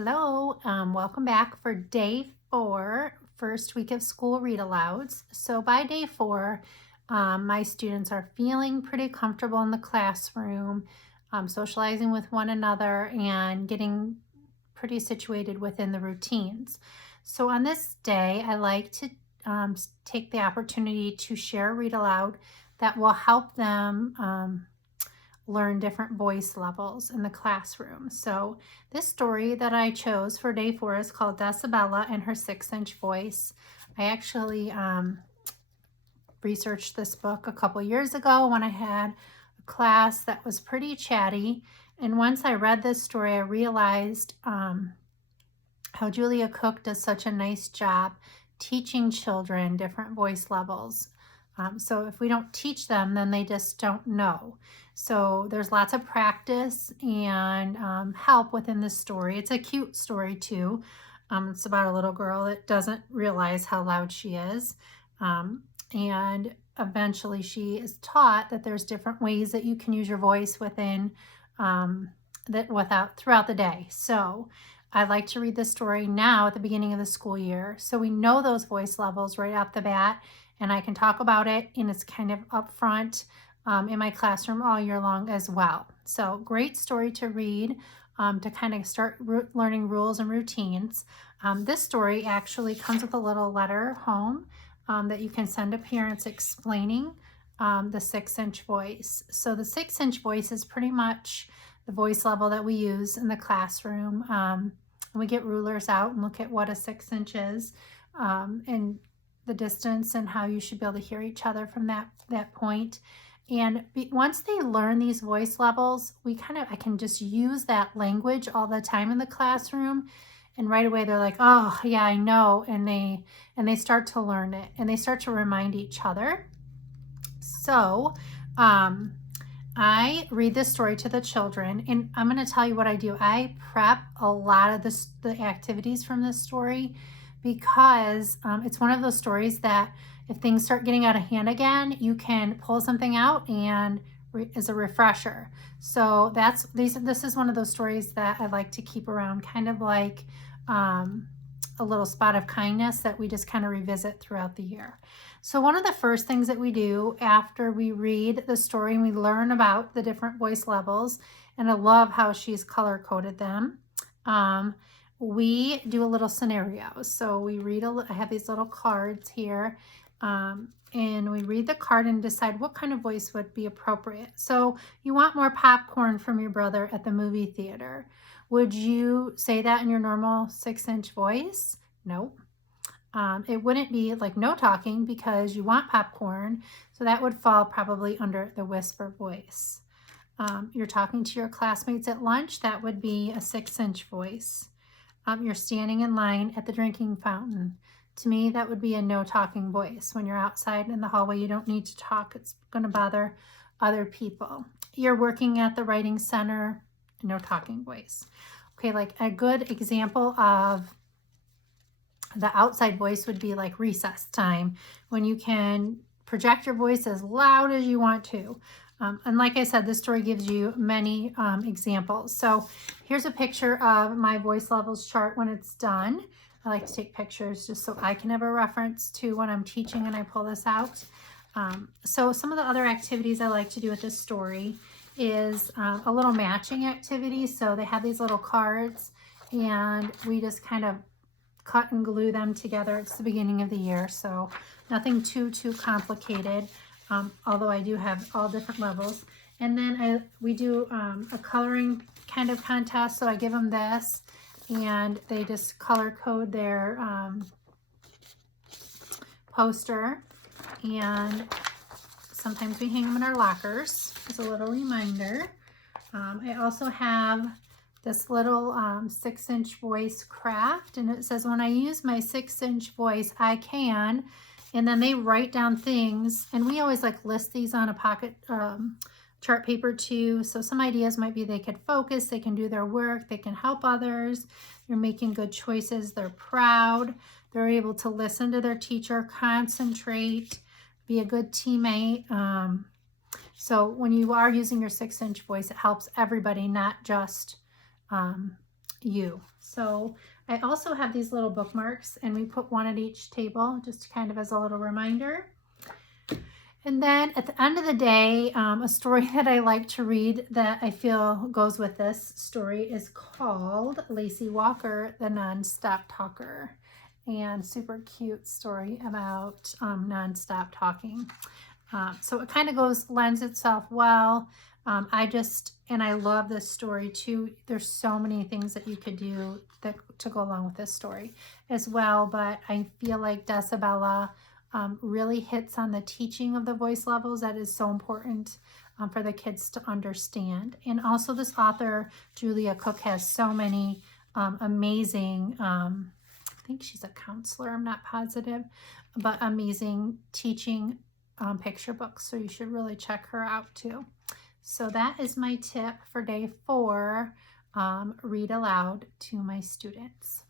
Hello, welcome back for day 4, first week of school read alouds. So by day 4, my students are feeling pretty comfortable in the classroom, socializing with one another and getting pretty situated within the routines. So on this day, I like to take the opportunity to share a read aloud that will help them learn different voice levels in the classroom. So this story that I chose for day 4 is called Decibella and Her 6-Inch Voice. I actually researched this book a couple years ago when I had a class that was pretty chatty. And once I read this story, I realized how Julia Cook does such a nice job teaching children different voice levels. So if we don't teach them, then they just don't know. So there's lots of practice and help within this story. It's a cute story too. It's about a little girl that doesn't realize how loud she is. And eventually she is taught that there's different ways that you can use your voice within throughout the day. So I like to read this story now at the beginning of the school year. So we know those voice levels right off the bat, and I can talk about it, and it's kind of upfront in my classroom all year long as well. So great story to read to kind of start learning rules and routines. This story actually comes with a little letter home that you can send to parents explaining the 6-inch voice. So the 6-inch voice is pretty much the voice level that we use in the classroom. And we get rulers out and look at what a 6-inch is and the distance and how you should be able to hear each other from that point. And once they learn these voice levels, I can just use that language all the time in the classroom. And right away they're like, oh yeah, I know. And they start to learn it and they start to remind each other. So I read this story to the children, and I'm going to tell you what I do. I prep a lot of the activities from this story because it's one of those stories that if things start getting out of hand again, you can pull something out and as a refresher. So this is one of those stories that I like to keep around, kind of like a little spot of kindness that we just kind of revisit throughout the year. So one of the first things that we do after we read the story and we learn about the different voice levels, and I love how she's color coded them, we do a little scenario. So I have these little cards here, and we read the card and decide what kind of voice would be appropriate. So you want more popcorn from your brother at the movie theater. Would you say that in your normal 6-inch voice? Nope. It wouldn't be like no talking because you want popcorn. So that would fall probably under the whisper voice. You're talking to your classmates at lunch. That would be a 6-inch voice. You're standing in line at the drinking fountain. To me, that would be a no talking voice. When you're outside in the hallway, you don't need to talk. It's going to bother other people. You're working at the writing center, no talking voice. Okay, like a good example of the outside voice would be like recess time, when you can project your voice as loud as you want to. And like I said, this story gives you many examples. So here's a picture of my voice levels chart when it's done. I like to take pictures just so I can have a reference to when I'm teaching and I pull this out. So some of the other activities I like to do with this story is a little matching activity. So they have these little cards and we just kind of cut and glue them together. It's the beginning of the year, so nothing too complicated, although I do have all different levels. And then we do a coloring kind of contest, so I give them this and they just color code their poster, and sometimes we hang them in our lockers as a little reminder. I also have this little 6-inch voice craft, and it says, when I use my 6-inch voice, I can, and then they write down things, and we always like list these on a pocket chart paper too. So some ideas might be they could focus, they can do their work, they can help others, they're making good choices, they're proud, they're able to listen to their teacher, concentrate, be a good teammate. So when you are using your 6-inch voice, it helps everybody, not just you. So I also have these little bookmarks, and we put one at each table just kind of as a little reminder. And then at the end of the day, a story that I like to read that I feel goes with this story is called Lacey Walker, the Nonstop Talker. And super cute story about nonstop talking. So it kind of lends itself well. I love this story too. There's so many things that you could do to go along with this story as well. But I feel like Decibella really hits on the teaching of the voice levels that is so important for the kids to understand. And also this author, Julia Cook, has so many amazing, I think she's a counselor, I'm not positive, but amazing teaching picture books. So you should really check her out too. So that is my tip for day 4, read aloud to my students.